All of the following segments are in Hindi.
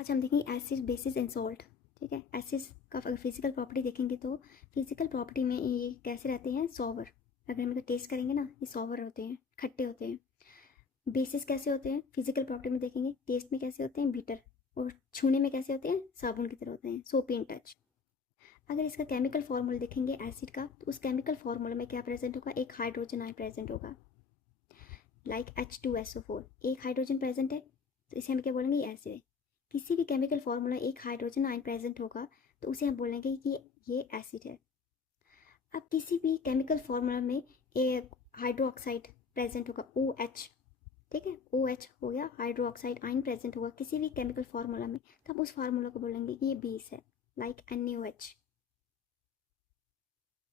आज हम देखेंगे एसिड बेसिस एंड सॉल्ट। ठीक है, एसिड का अगर फिजिकल प्रॉपर्टी देखेंगे तो फिजिकल प्रॉपर्टी में ये कैसे रहते हैं, सॉवर। अगर हम तो टेस्ट करेंगे ना, ये सॉवर होते हैं, खट्टे होते हैं। बेसिस कैसे होते हैं फिजिकल प्रॉपर्टी में देखेंगे, टेस्ट में कैसे होते हैं, बिटर। और छूने में कैसे होते हैं, साबुन की तरह होते हैं, सोपी इन टच। अगर इसका केमिकल फार्मूला देखेंगे एसिड का, तो उस केमिकल फार्मूला में क्या प्रेजेंट होगा, एक हाइड्रोजन आयन प्रेजेंट होगा, लाइक H2SO4। एक हाइड्रोजन प्रेजेंट है तो इसे हम क्या बोलेंगे, ये एसिड है। किसी भी केमिकल फार्मूला एक हाइड्रोजन आयन प्रेजेंट होगा तो उसे हम बोलेंगे कि ये एसिड है। अब किसी भी केमिकल फार्मूला में एक हाइड्रोक्साइड प्रेजेंट होगा, OH। ठीक है, OH हो गया, हाइड्रोक्साइड आयन प्रेजेंट होगा किसी भी केमिकल फार्मूला में, तब उस फार्मूला को बोलेंगे कि ये बेस है, लाइक NaOH।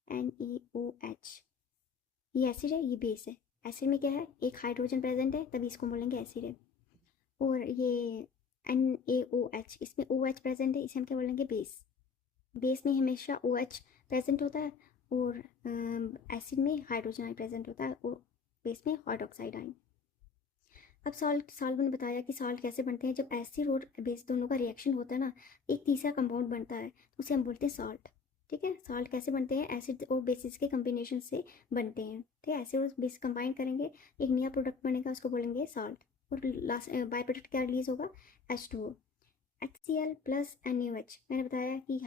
NeOH ये एसिड है, ये बेस है। एसिड में क्या है, एक हाइड्रोजन प्रेजेंट है, तभी इसको बोलेंगे एसिड है। और ये NaOH, इसमें OH प्रेजेंट है, इसे हम क्या बोलेंगे, बेस। बेस में हमेशा OH प्रेजेंट होता है, और एसिड में हाइड्रोजन आयन प्रेजेंट होता है, और बेस में हाइड्रोक्साइड आयन। अब सॉल्ट, सॉल्ट मैंने बताया कि सॉल्ट कैसे बनते हैं, जब एसिड और बेस दोनों का रिएक्शन होता है ना, एक तीसरा कंपाउंड बनता है, तो उसे हम बोलते हैं सॉल्ट। ठीक है, सॉल्ट कैसे बनते हैं, एसिड और बेसिस के कम्बिनेशन से बनते हैं। ठीक है, एसिड और बेस कंबाइन करेंगे, एक नया प्रोडक्ट बनेगा, उसको बोलेंगे सॉल्ट। और लास्ट बाय प्रोडक्ट क्या रिलीज होगा, H2O। HCl plus NaOH। मैंने बताया कि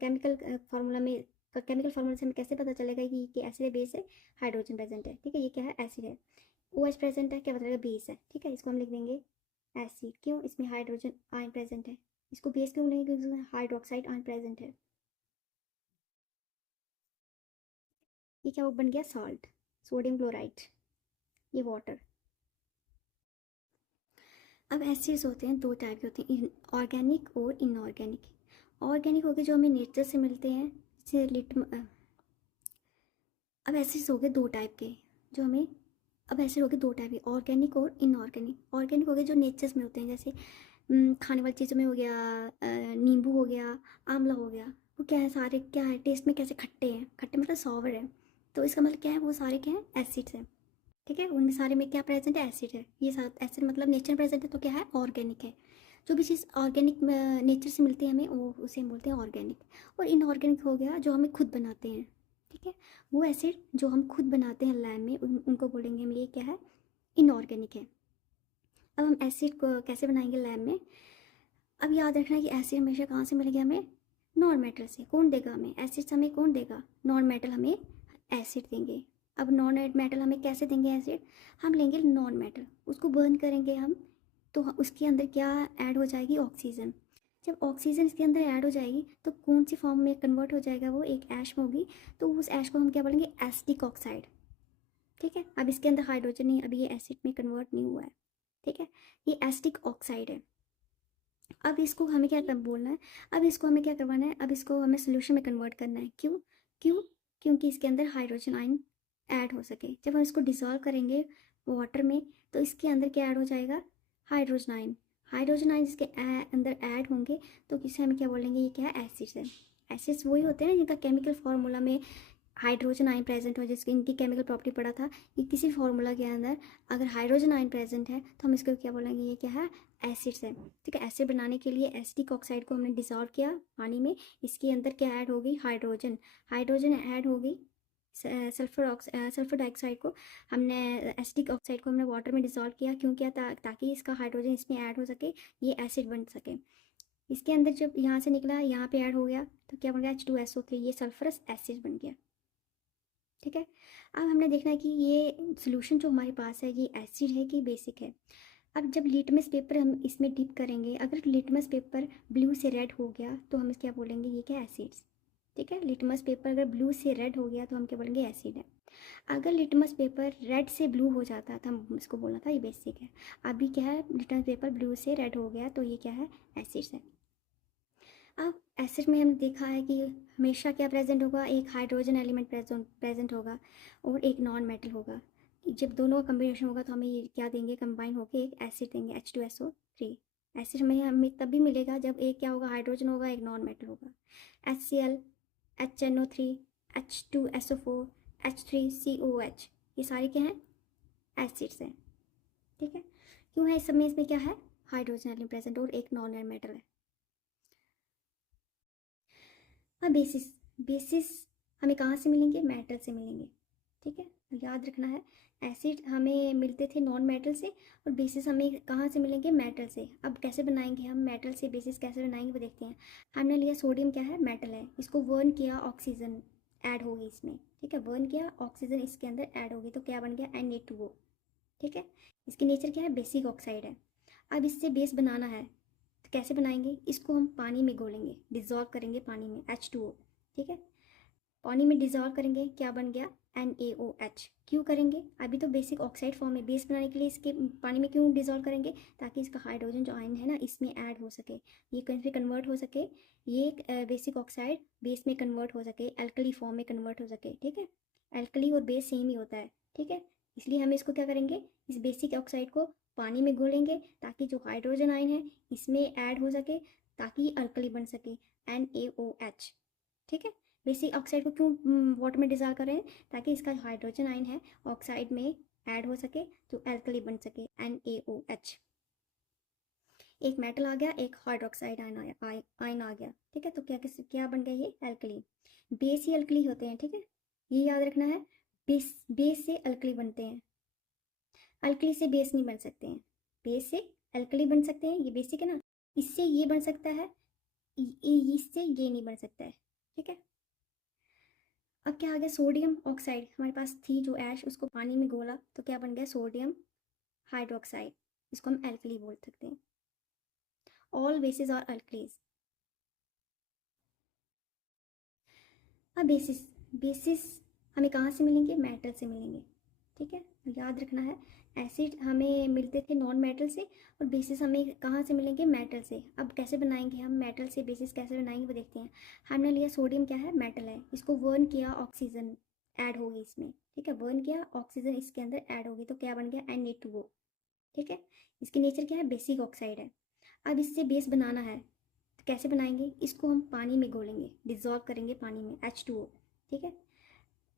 केमिकल फार्मूला में, केमिकल फार्मूला से हमें कैसे पता चलेगा कि एसिड है, बेस है, हाइड्रोजन प्रेजेंट है। ठीक है, ये क्या है, एसिड है। OH प्रेजेंट है, क्या बताएगा, बेस है। ठीक है, इसको हम लिख देंगे एसिड। क्यों, इसमें हाइड्रोजन आयन प्रेजेंट है। इसको बेस क्यों लेंगे, क्योंकि इसमें हाइड्रोक्साइड आयन प्रेजेंट है। ये क्या वो बन गया, सॉल्ट, सोडियम क्लोराइड, ये वाटर। अब एसिड्स होते हैं, दो टाइप के होते हैं, ऑर्गेनिक और इनऑर्गेनिक। ऑर्गेनिक हो गए जो हमें नेचर से मिलते हैं, जैसे अब एसिड्स हो गए दो टाइप के जो हमें, अब एसिड हो गए दो टाइप के, ऑर्गेनिक और इनऑर्गेनिक। ऑर्गेनिक हो गए जो नेचर में होते हैं, जैसे खाने वाली चीज़ों में हो गया, नींबू हो गया, आंवला हो गया। वो क्या है, सारे क्या है, टेस्ट में कैसे खट्टे हैं, खट्टे मतलब सॉवर है, तो इसका मतलब क्या है, वो सारे क्या है, एसिड्स हैं। ठीक है, उनमें सारे में क्या प्रेजेंट है, एसिड है। ये साथ एसिड मतलब नेचर में प्रेजेंट है, तो क्या है, ऑर्गेनिक है। जो भी चीज़ ऑर्गेनिक नेचर से मिलती है हमें, वो उसे हम बोलते हैं ऑर्गेनिक। और इनऑर्गेनिक हो गया जो हमें खुद बनाते हैं। ठीक है, वो एसिड जो हम खुद बनाते हैं लैब में, उनको बोलेंगे हम, ये क्या है, इनऑर्गेनिक है। अब हम एसिड को कैसे बनाएंगे लैब में। अब याद रखना कि एसिड हमेशा कहाँ से मिलेगा, हमें नॉन मेटल से। कौन देगा हमें एसिड, हमें कौन देगा, नॉन मेटल हमें एसिड देंगे। अब नॉन मेटल हमें कैसे देंगे एसिड, हम लेंगे नॉन मेटल, उसको बर्न करेंगे हम, तो उसके अंदर क्या ऐड हो जाएगी, ऑक्सीजन। जब ऑक्सीजन इसके अंदर ऐड हो जाएगी तो कौन सी फॉर्म में कन्वर्ट हो जाएगा, वो एक ऐश में होगी, तो उस ऐश को हम क्या बोलेंगे, एसिटिक ऑक्साइड। ठीक है, अब इसके अंदर हाइड्रोजन नहीं, अभी ये एसिड में कन्वर्ट नहीं हुआ है। ठीक है, ये एसिटिक ऑक्साइड है। अब इसको हमें क्या कर बोलना है, अब इसको हमें क्या करवाना है, अब इसको हमें सोल्यूशन में कन्वर्ट करना है। क्यों, क्यों, क्योंकि इसके अंदर हाइड्रोजन आयन ऐड हो सके। जब हम इसको डिसॉल्व करेंगे वाटर में, तो इसके अंदर क्या ऐड हो जाएगा, हाइड्रोजन आयन। हाइड्रोजन आयन इसके अंदर ऐड होंगे, तो किसे हम क्या बोलेंगे, ये क्या है, एसिड्स है। एसिड्स वही होते हैं ना जिनका केमिकल फार्मूला में हाइड्रोजन आयन प्रेजेंट हो, जिसकी इनकी केमिकल प्रॉपर्टी पढ़ा था कि किसी फार्मूला के अंदर अगर हाइड्रोजन आयन प्रेजेंट है तो हम इसको क्या बोलेंगे, ये क्या है, एसिड्स है। ठीक है, एसिड बनाने के लिए एसिटिक ऑक्साइड को हमने डिसॉल्व किया पानी में, इसके अंदर क्या ऐड हो गई, हाइड्रोजन। हाइड्रोजन ऐड हो गई, सल्फर डाइऑक्साइड को हमने, एसिटिक ऑक्साइड को हमने वाटर में डिसॉल्व किया। क्यों किया, ताकि इसका हाइड्रोजन इसमें ऐड हो सके, ये एसिड बन सके। इसके अंदर जब यहाँ से निकला, यहाँ पे ऐड हो गया, तो क्या बन गया, H2SO3, ये सल्फरस एसिड बन गया। ठीक है, अब हमने देखना है कि ये सोल्यूशन जो हमारे पास है, ये एसिड है कि बेसिक है। अब जब लिटमस पेपर हम इसमें डिप करेंगे, अगर लिटमस पेपर ब्लू से रेड हो गया तो हम क्या बोलेंगे, ये क्या, एसिड्स। ठीक है, लिटमस पेपर अगर ब्लू से रेड हो गया तो हम क्या बोलेंगे, एसिड है। अगर लिटमस पेपर रेड से ब्लू हो जाता तो हम इसको बोलना था ये बेसिक है। अभी क्या है, लिटमस पेपर ब्लू से रेड हो गया तो ये क्या है, एसिड्स है। अब एसिड में हमने देखा है कि हमेशा क्या प्रेजेंट होगा, एक हाइड्रोजन एलिमेंट प्रेजेंट होगा और एक नॉन मेटल होगा। जब दोनों का कम्बिनेशन होगा तो हमें ये क्या देंगे, कंबाइन होकर एक एसिड देंगे, H2SO3। एसिड हमें तभी मिलेगा जब एक क्या होगा, हाइड्रोजन होगा, एक नॉन मेटल होगा। HCl, HNO3, H2SO4, H3COH, ये सारे क्या हैं, एसिड्स हैं। ठीक है, क्यों है इस सब में, इसमें क्या है, हाइड्रोजन एटम प्रेजेंट और एक नॉन मेटल है। अब बेसिस, बेसिस हमें कहाँ से मिलेंगे? मेटल से मिलेंगे, ठीक है, याद रखना है। एसिड हमें मिलते थे नॉन मेटल से और बेसिस हमें कहाँ से मिलेंगे? मेटल से। अब कैसे बनाएंगे हम मेटल से बेसिस, कैसे बनाएंगे वो देखते हैं। हमने लिया सोडियम, क्या है? मेटल है, इसको बर्न किया, ऑक्सीजन ऐड होगी इसमें, ठीक है, बर्न किया, ऑक्सीजन इसके अंदर ऐड होगी तो क्या बन गया? Na2O, ठीक है। इसकी नेचर क्या है? बेसिक ऑक्साइड है। अब इससे बेस बनाना है तो कैसे बनाएंगे? इसको हम पानी में घोलेंगे, डिजॉल्व करेंगे पानी में, H2O, ठीक है। पानी में डिजॉल्व करेंगे, क्या बन गया? NaOH। क्यों करेंगे? अभी तो बेसिक ऑक्साइड फॉर्म है, बेस बनाने के लिए इसके पानी में क्यों डिजॉल्व करेंगे? ताकि इसका हाइड्रोजन जो आयन है ना इसमें ऐड हो सके, ये कहीं पे कन्वर्ट हो सके, ये बेसिक ऑक्साइड बेस में कन्वर्ट हो सके, एल्कली फॉर्म में कन्वर्ट हो सके, ठीक है। एल्कली और बेस सेम ही होता है, ठीक है। इसलिए हम इसको क्या करेंगे? इस बेसिक ऑक्साइड को पानी में घोलेंगे ताकि जो हाइड्रोजन आयन है इसमें ऐड हो सके, ताकि अल्कली बन सके, NaOH, ठीक है। बेसिक ऑक्साइड को क्यों वाटर में डिजॉल्व कर रहे हैं? ताकि इसका हाइड्रोजन आयन है ऑक्साइड में ऐड हो सके तो एल्कली बन सके, NaOH। एक मेटल आ गया, एक हाइड्रोक्साइड आयन आ गया, ठीक है। तो क्या क्या बन गया? ये एल्कली। बेस ही अल्कली होते हैं, ठीक है, ये याद रखना है। बेस से अल्कली बनते हैं, अल्कली से बेस नहीं बन सकते हैं। बेस से अल्कली बन सकते हैं, ये बेसिक है ना, इससे ये बन सकता है, इससे ये नहीं बन सकता है, ठीक है। अब क्या आ गया? सोडियम ऑक्साइड हमारे पास थी जो ऐश, उसको पानी में घोला तो क्या बन गया? सोडियम हाइड्रोक्साइड, इसको हम एल्कली बोल सकते हैं। All bases are alkalis. अब बेसिस, बेसिस हमें कहाँ से मिलेंगे? मेटल से मिलेंगे, ठीक है, याद रखना है। एसिड हमें मिलते थे नॉन मेटल से और बेसिस हमें कहाँ से मिलेंगे? मेटल से। अब कैसे बनाएंगे हम मेटल से बेसिस, कैसे बनाएंगे वो देखते हैं। हमने लिया सोडियम, क्या है? मेटल है, इसको बर्न किया, ऑक्सीजन ऐड होगी इसमें, ठीक है, बर्न किया, ऑक्सीजन इसके अंदर ऐड होगी तो क्या बन गया? Na2O, ठीक है। इसकी नेचर क्या है? बेसिक ऑक्साइड है। अब इससे बेस बनाना है तो कैसे बनाएंगे? इसको हम पानी में घोलेंगे, डिजॉल्व करेंगे पानी में, H2O, ठीक है।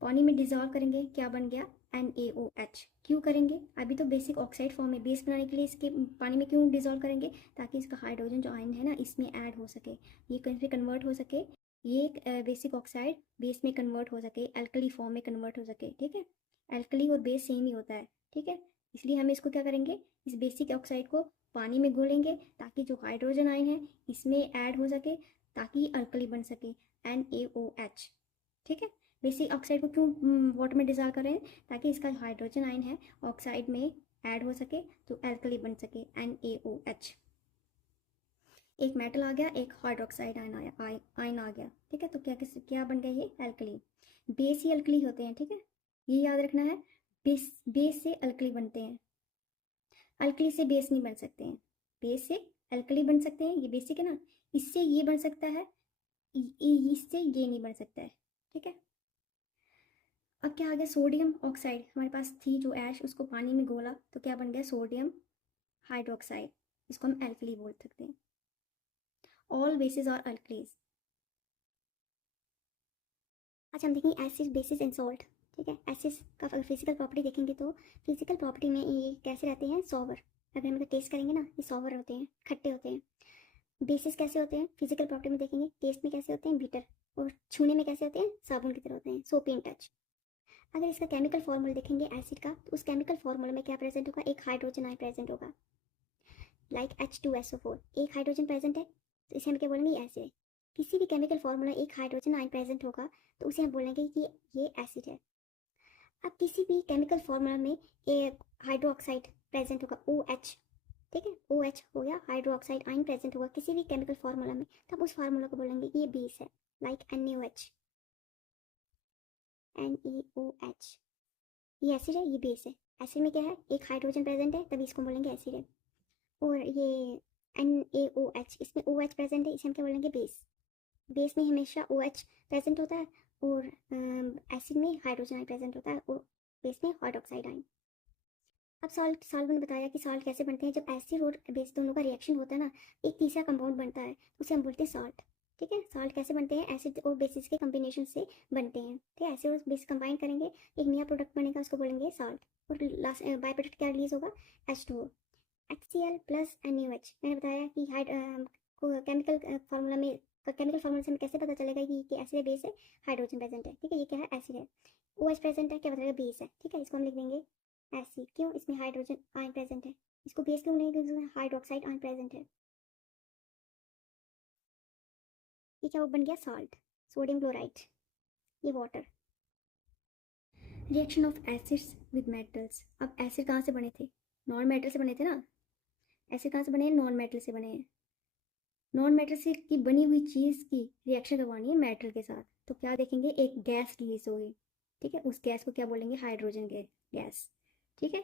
पानी में डिजॉल्व करेंगे, क्या बन गया? NaOH। क्यों करेंगे? अभी तो बेसिक ऑक्साइड फॉर्म है, बेस बनाने के लिए इसके पानी में क्यों डिजॉल्व करेंगे? ताकि इसका हाइड्रोजन जो आयन है ना इसमें ऐड हो सके, ये कहीं पे कन्वर्ट हो सके, ये बेसिक ऑक्साइड बेस में कन्वर्ट हो सके, एल्कली फॉर्म में कन्वर्ट हो सके, ठीक है। एल्कली और बेस सेम ही होता है, ठीक है। इसलिए हम इसको क्या करेंगे? इस बेसिक ऑक्साइड को पानी में घोलेंगे ताकि जो हाइड्रोजन आयन है इसमें ऐड हो सके, ताकि अल्कली बन सके, NaOH, ठीक है। बेसिक ऑक्साइड को क्यों वाटर में डिजॉल्व कर रहे हैं? ताकि इसका हाइड्रोजन आयन है ऑक्साइड में ऐड हो सके तो एल्कली बन सके, NaOH। एक मेटल आ गया, एक हाइड्रोक्साइड आयन आ गया, ठीक है। तो क्या बन गया? ये एल्कली। बेस ही अल्कली होते हैं, ठीक है, ये याद रखना है। बेस से अल्कली बनते हैं, अल्कली से बेस नहीं बन सकते हैं। बेस से अल्कली बन सकते हैं, ये बेसिक है ना, इससे ये बन सकता है, इससे ये नहीं बन सकता है, ठीक है। अब क्या आ गया? सोडियम ऑक्साइड हमारे पास थी जो ऐश, उसको पानी में घोला तो क्या बन गया? सोडियम हाइड्रोक्साइड, इसको हम एल्कली बोल सकते हैं। All bases are alkalis. आज हम देखेंगे एसिड, बेसिस एंड सॉल्ट, ठीक है। एसिड का अगर फिजिकल प्रॉपर्टी देखेंगे तो फिजिकल प्रॉपर्टी में ये कैसे रहते हैं? सॉवर। अगर हम टेस्ट करेंगे ना, ये सॉवर होते हैं, खट्टे होते हैं। बेसिस कैसे होते हैं? फिजिकल प्रॉपर्टी में देखेंगे, टेस्ट में कैसे होते हैं? बिटर। और छूने में कैसे होते हैं? साबुन की तरह होते हैं, सोपी इन टच। अगर इसका केमिकल फॉर्मूला देखेंगे एसिड का, तो उस केमिकल फॉर्मूला में क्या प्रेजेंट होगा? एक हाइड्रोजन आयन प्रेजेंट होगा, लाइक H2SO4। एक हाइड्रोजन प्रेजेंट है तो इसे हम क्या बोलेंगे? ये एसिड है। किसी भी केमिकल फॉर्मूला एक हाइड्रोजन आयन प्रेजेंट होगा तो उसे हम बोलेंगे कि ये एसिड है। अब किसी भी केमिकल फॉर्मूला में एक हाइड्रोक्साइड प्रेजेंट होगा, OH, ठीक है, OH हो गया, हाइड्रोक्साइड आयन प्रेजेंट होगा किसी भी केमिकल फॉर्मूला में, तब उस फार्मूला को बोलेंगे कि ये बेस है, लाइक NaOH, NaOH। ये एसिड है, ये बेस है। एसिड में क्या है? एक हाइड्रोजन प्रेजेंट है, तभी इसको बोलेंगे एसिड है। और ये NaOH, इसमें OH प्रेजेंट है, इसे हम क्या बोलेंगे? बेस। बेस में हमेशा OH प्रेजेंट होता है और एसिड में हाइड्रोजन आयन प्रेजेंट होता है और बेस में हाइड्रोक्साइड आयन। अब सॉल्ट ने बताया कि सॉल्ट कैसे बनते हैं। जब एसिड और बेस दोनों का रिएक्शन होता है ना, एक तीसरा कंपाउंड बनता है, उसे हम बोलते हैं सॉल्ट, ठीक है। सॉल्ट कैसे बनते हैं? एसिड और बेसिस के कम्बिनेशन से बनते हैं, ठीक है। एसिड और बेस कंबाइन करेंगे, एक नया प्रोडक्ट बनेगा, उसको बोलेंगे सॉल्ट। और लास्ट बाई प्रोडक्ट क्या रिलीज होगा? H2O। HCl plus NaOH। मैंने बताया कि केमिकल फार्मूला से हमें कैसे पता चलेगा कि एसिड है बेस है, हाइड्रोजन प्रेजेंट है। ठीक है, ये क्या है, एसिड है। OH प्रेजेंट है, क्या बताएगा, बेस है। ठीक है, इसको हम लिख देंगे एसिड। क्यों, इसमें हाइड्रोजन आयन प्रेजेंट है। इसको बेस क्यों नहीं, क्योंकि हाइड्रोक्साइड आयन प्रेजेंट है। ये क्या, वो बन गया सॉल्ट, सोडियम क्लोराइड, ये water. Reaction of acids with metals. अब एसिड कहाँ से बने थे, नॉन मेटल से बने थे ना। एसिड कहाँ से बने हैं, नॉन मेटल से बने हैं। नॉन मेटल से की बनी हुई चीज़ की रिएक्शन करवानी है मेटल के साथ, तो क्या देखेंगे, एक गैस रिलीज होगी। ठीक है, उस गैस को क्या बोलेंगे, हाइड्रोजन गैस। ठीक है,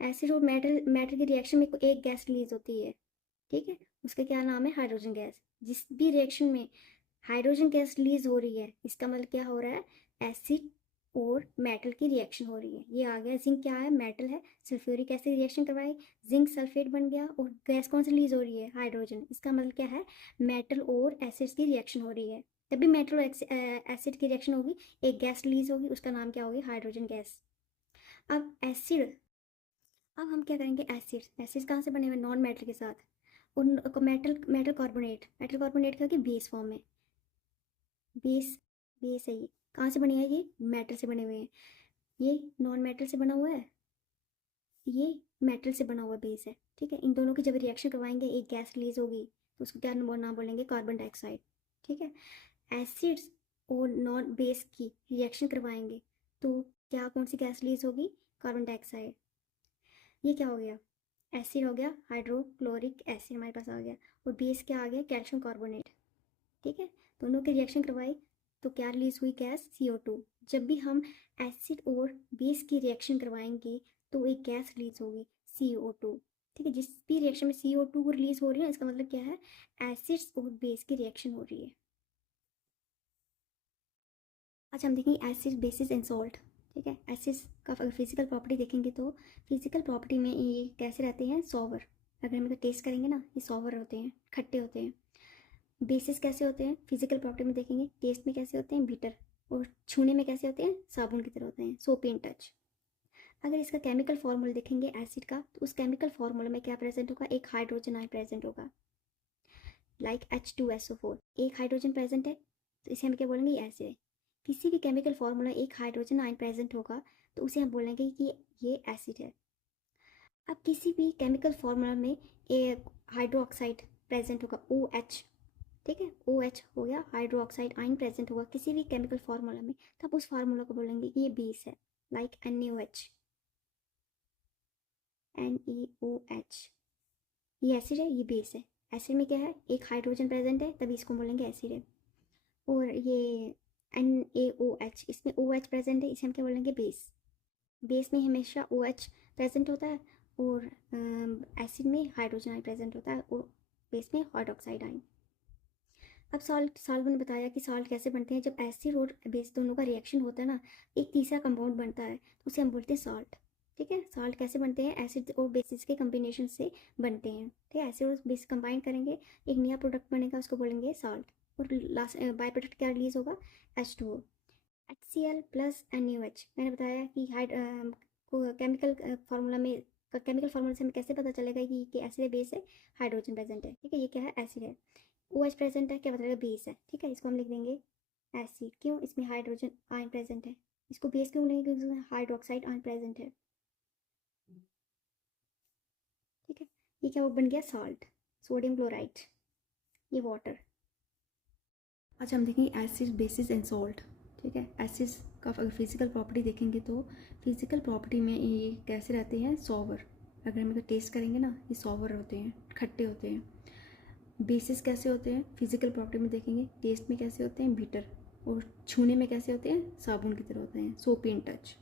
एसिड और मेटल की रिएक्शन में एक गैस रिलीज होती है। ठीक है, उसका क्या नाम है, हाइड्रोजन गैस। जिस भी रिएक्शन में हाइड्रोजन गैस रिलीज हो रही है, इसका मतलब क्या हो रहा है, एसिड और मेटल की रिएक्शन हो रही है। ये आ गया, जिंक क्या है, मेटल है, सल्फ्यूरिक एसिड रिएक्शन करवाई, जिंक सल्फेट बन गया, और गैस कौन सी रिलीज हो रही है, हाइड्रोजन। इसका मतलब क्या है, मेटल और एसिड्स की रिएक्शन हो रही है। जब भी मेटल और एसिड की रिएक्शन होगी, एक गैस रिलीज होगी, उसका नाम क्या होगी, हाइड्रोजन गैस। अब एसिड, अब हम क्या करेंगे, एसिड कहाँ से बने हुए, नॉन मेटल के साथ। उन मेटल कार्बोनेट का बेस फॉर्म में, बेस बेस है ये। कहाँ से बने हैं, ये मेटल से बने हुए हैं। ये नॉन मेटल से बना हुआ है, ये मेटल से बना हुआ बेस है। ठीक है, इन दोनों की जब रिएक्शन करवाएंगे, एक गैस रिलीज होगी, तो उसको क्या नाम बोलेंगे, कार्बन डाइऑक्साइड। ठीक है, एसिड्स और नॉन बेस की रिएक्शन करवाएंगे, तो क्या, कौन सी गैस रिलीज होगी, कार्बन डाइऑक्साइड। ये क्या हो गया, एसिड हो गया, हाइड्रोक्लोरिक एसिड हमारे पास आ गया, और बेस क्या आ गया, कैल्शियम कार्बोनेट। ठीक है, दोनों की रिएक्शन करवाई, तो क्या रिलीज हुई, गैस CO2। जब भी हम एसिड और बेस की रिएक्शन करवाएंगे, तो एक गैस रिलीज होगी, CO2। ठीक है, जिस भी रिएक्शन में CO2 रिलीज हो रही है, इसका मतलब क्या है, एसिड्स और बेस की रिएक्शन हो रही है। आज हम देखेंगे एसिड, बेसिस एंड सॉल्ट। ठीक है, एसिड्स का अगर फिजिकल प्रॉपर्टी देखेंगे, तो फिजिकल प्रॉपर्टी में ये कैसे रहते हैं, सॉवर। अगर हम इनको टेस्ट करेंगे ना, ये सॉवर होते हैं, खट्टे होते हैं। बेसिस कैसे होते हैं, फिजिकल प्रॉपर्टी में देखेंगे, टेस्ट में कैसे होते हैं, बिटर। और छूने में कैसे होते हैं, साबुन की तरह होते हैं, सोपी इन टच। अगर इसका केमिकल फॉर्मूला देखेंगे एसिड का, तो उस केमिकल फॉर्मूला में क्या प्रेजेंट होगा, एक हाइड्रोजन आयन प्रेजेंट होगा, लाइक H2SO4। एक हाइड्रोजन प्रेजेंट है, तो इसे हम क्या बोलेंगे, ये एसिड है। किसी भी केमिकल फॉर्मूला एक हाइड्रोजन आयन प्रेजेंट होगा, तो उसे हम बोलेंगे कि ये एसिड है। अब किसी भी केमिकल फॉर्मूला में एक हाइड्रोक्साइड प्रेजेंट होगा, OH। ठीक है, OH हो गया, हाइड्रोक्साइड आयन प्रेजेंट होगा किसी भी केमिकल फार्मूला में, तब उस फार्मूला को बोलेंगे कि ये बेस है, लाइक NaOH। NaOH, ये एसिड है, ये बेस है। एसिड में क्या है, एक हाइड्रोजन प्रेजेंट है, तभी इसको बोलेंगे एसिड है। और ये NaOH, इसमें OH प्रेजेंट है, इसे हम क्या बोलेंगे, बेस। बेस में हमेशा OH प्रेजेंट होता है, और एसिड में हाइड्रोजन आयन प्रेजेंट होता है, और बेस में हाइड्रोक्साइड आयन। अब सॉल्ट मैंने बताया कि सॉल्ट कैसे बनते हैं, जब एसिड और बेस दोनों का रिएक्शन होता है ना, एक तीसरा कंपाउंड बनता है, तो उसे हम बोलते हैं सॉल्ट। ठीक है, सॉल्ट कैसे बनते हैं, एसिड और बेसिस के कम्बिनेशन से बनते हैं। ठीक है, एसिड और बेस कंबाइन करेंगे, एक नया प्रोडक्ट बनेगा, उसको बोलेंगे सॉल्ट। और लास्ट बाय प्रोडक्ट क्या रिलीज होगा, H2O। HCl plus NaOH। मैंने बताया कि केमिकल फार्मूला से हमें कैसे पता चलेगा कि एसिड है, बेस है, हाइड्रोजन प्रेजेंट है। ठीक है, ये क्या है, एसिड है। OH प्रेजेंट है, क्या बताएगा, बेस है। ठीक है, इसको हम लिख देंगे एसिड। क्यों, इसमें हाइड्रोजन आयन प्रेजेंट है। इसको बेस क्यों नहीं, क्योंकि इसमें हाइड्रोक्साइड आयन प्रेजेंट है। ठीक है, ये क्या, वो बन गया सॉल्ट, सोडियम क्लोराइड, ये वाटर। आज हम देखेंगे एसिड, बेसिस एंड सॉल्ट। ठीक है, एसिड्स का अगर फिजिकल प्रॉपर्टी देखेंगे, तो फिजिकल प्रॉपर्टी में ये कैसे रहते हैं, सॉवर। अगर हम इनको टेस्ट करेंगे ना, ये सॉवर होते हैं, खट्टे होते हैं। बेसिस कैसे होते हैं, फिजिकल प्रॉपर्टी में देखेंगे, टेस्ट में कैसे होते हैं, बिटर। और छूने में कैसे होते हैं, साबुन की तरह होते हैं, सोपी इन टच।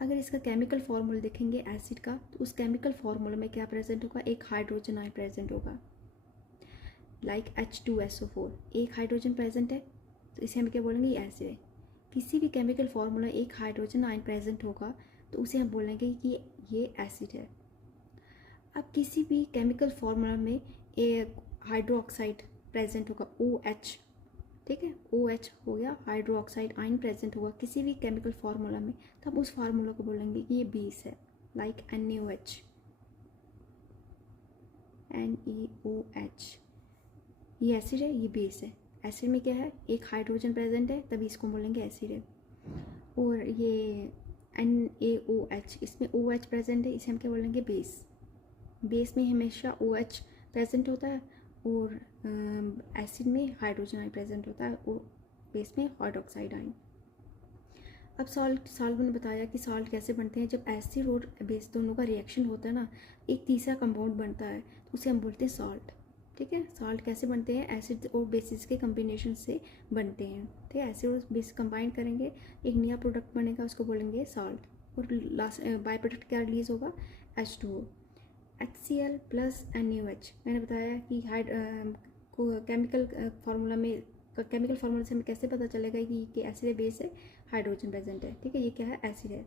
अगर इसका केमिकल फार्मूला देखेंगे एसिड का, तो उस केमिकल फार्मूला में क्या प्रेजेंट होगा, एक हाइड्रोजन आयन प्रेजेंट होगा, लाइक H2SO4। एक हाइड्रोजन प्रेजेंट है, तो इसे हम क्या बोलेंगे, ये एसिड है। किसी भी केमिकल फार्मूला एक हाइड्रोजन आयन प्रेजेंट होगा, तो उसे हम बोलेंगे कि ये एसिड है। अब किसी भी केमिकल फार्मूला में एक हाइड्रोक्साइड प्रेजेंट होगा, OH। ठीक है, OH हो गया, हाइड्रोक्साइड आयन प्रेजेंट होगा किसी भी केमिकल फार्मूला में, तब उस फार्मूला को बोलेंगे कि ये बेस है, लाइक NaOH। NeOH, ये एसिड है, ये बेस है। एसिड में क्या है, एक हाइड्रोजन प्रेजेंट है, तभी इसको बोलेंगे एसिड है। और ये NaOH, इसमें OH प्रेजेंट है, इसे हम क्या बोलेंगे, बेस। बेस में हमेशा OH प्रेजेंट होता है और एसिड में हाइड्रोजन आयन प्रेजेंट होता है और बेस में हाइड्रोक्साइड आयन। अब सॉल्ट मैंने बताया कि सॉल्ट कैसे बनते हैं। जब एसिड और बेस दोनों का रिएक्शन होता है ना, एक तीसरा कंपाउंड बनता है, तो उसे हम बोलते हैं सॉल्ट। ठीक है, सॉल्ट कैसे बनते हैं, एसिड और बेसिस के कम्बिनेशन से बनते हैं। ठीक है, एसिड और बेस कंबाइन करेंगे, एक नया प्रोडक्ट बनेगा, उसको बोलेंगे सॉल्ट। और लास्ट बाय प्रोडक्ट क्या रिलीज होगा, H2O, HCl प्लस NaOH। मैंने बताया कि केमिकल फार्मूला से हमें कैसे पता चलेगा कि एसिड है, बेस है, हाइड्रोजन प्रेजेंट है। ठीक है, ये क्या है, एसिड है,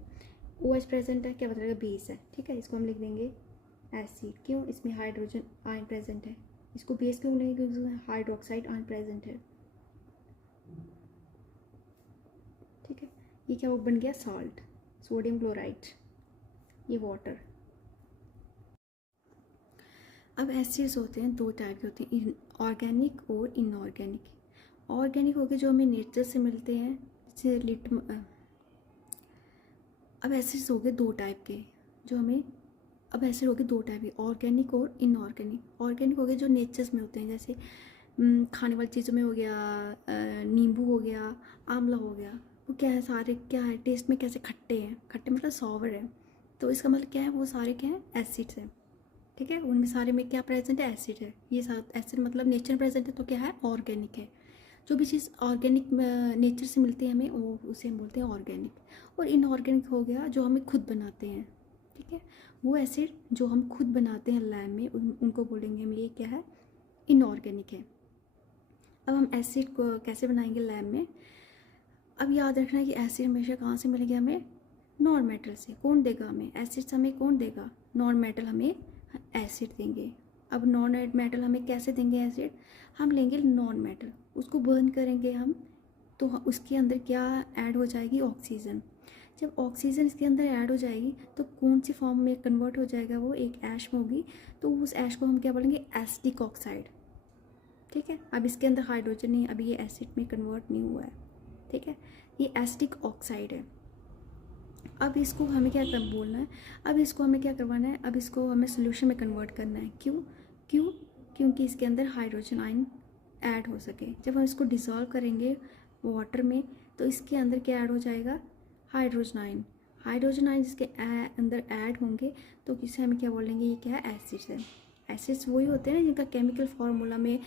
OH प्रेजेंट है, क्या पता चलेगा, बेस है। ठीक है, इसको हम लिख देंगे एसिड। क्यों, इसमें हाइड्रोजन आयन प्रेजेंट है। इसको बेस क्यों लेंगे, क्योंकि इसमें हाइड्रोक्साइड आयन प्रेजेंट है। ठीक है, ये क्या बन गया, सॉल्ट, सोडियम क्लोराइड, ये वाटर। अब एसिड्स होते हैं दो टाइप के होते हैं, ऑर्गेनिक और इनऑर्गेनिक। ऑर्गेनिक हो गए जो हमें नेचर से मिलते हैं, जैसे अब एसिड्स हो गए दो टाइप के जो हमें, अब एसिड हो गए दो टाइप के, ऑर्गेनिक और इनऑर्गेनिक। ऑर्गेनिक हो गए जो नेचर्स में होते हैं, जैसे खाने वाली चीज़ों में हो गया, नींबू हो गया, आंवला हो गया। वो क्या है, सारे क्या है, टेस्ट में कैसे खट्टे हैं, खट्टे मतलब सॉवर है, तो इसका मतलब क्या है, वो सारे क्या है, एसिड्स हैं। ठीक है, उनमें सारे में क्या प्रेजेंट है, एसिड है। ये साथ एसिड मतलब नेचर प्रेजेंट है, तो क्या है, ऑर्गेनिक है। जो भी चीज़ ऑर्गेनिक नेचर से मिलती है हमें, वो उसे हम बोलते हैं ऑर्गेनिक। और इनऑर्गेनिक हो गया जो हमें खुद बनाते हैं। ठीक है, वो एसिड जो हम खुद बनाते हैं लैब में, उनको बोलेंगे हम, ये क्या है, इनऑर्गेनिक है। अब हम एसिड को कैसे बनाएंगे लैब में। अब याद रखना है कि एसिड हमेशा कहाँ से मिलेंगे हमें, नॉन मेटल से। कौन देगा हमें एसिड्स, हमें कौन देगा, नॉन मेटल हमें एसिड देंगे। अब नॉन मेटल हमें कैसे देंगे एसिड, हम लेंगे नॉन मेटल, उसको बर्न करेंगे हम, तो उसके अंदर क्या ऐड हो जाएगी, ऑक्सीजन। जब ऑक्सीजन इसके अंदर ऐड हो जाएगी तो कौन सी फॉर्म में कन्वर्ट हो जाएगा, वो एक ऐश में होगी, तो उस ऐश को हम क्या बोलेंगे, एसिटिक ऑक्साइड। ठीक है, अब इसके अंदर हाइड्रोजन नहीं, अभी ये एसिड में कन्वर्ट नहीं हुआ है। ठीक है, ये एसिटिक ऑक्साइड है। अब इसको हमें क्या कर बोलना है, अब इसको हमें क्या करवाना है, अब इसको हमें सोल्यूशन में कन्वर्ट करना है। क्यों, क्योंकि इसके अंदर हाइड्रोजन आयन ऐड हो सके। जब हम इसको डिसॉल्व करेंगे वाटर में, तो इसके अंदर क्या ऐड हो जाएगा, हाइड्रोजन आयन। हाइड्रोजन आयन जिसके अंदर ऐड होंगे, तो किसे हम क्या बोलेंगे, ये क्या है, एसिड्स है। एसिड्स वही होते हैं ना जिनका केमिकल फार्मूला में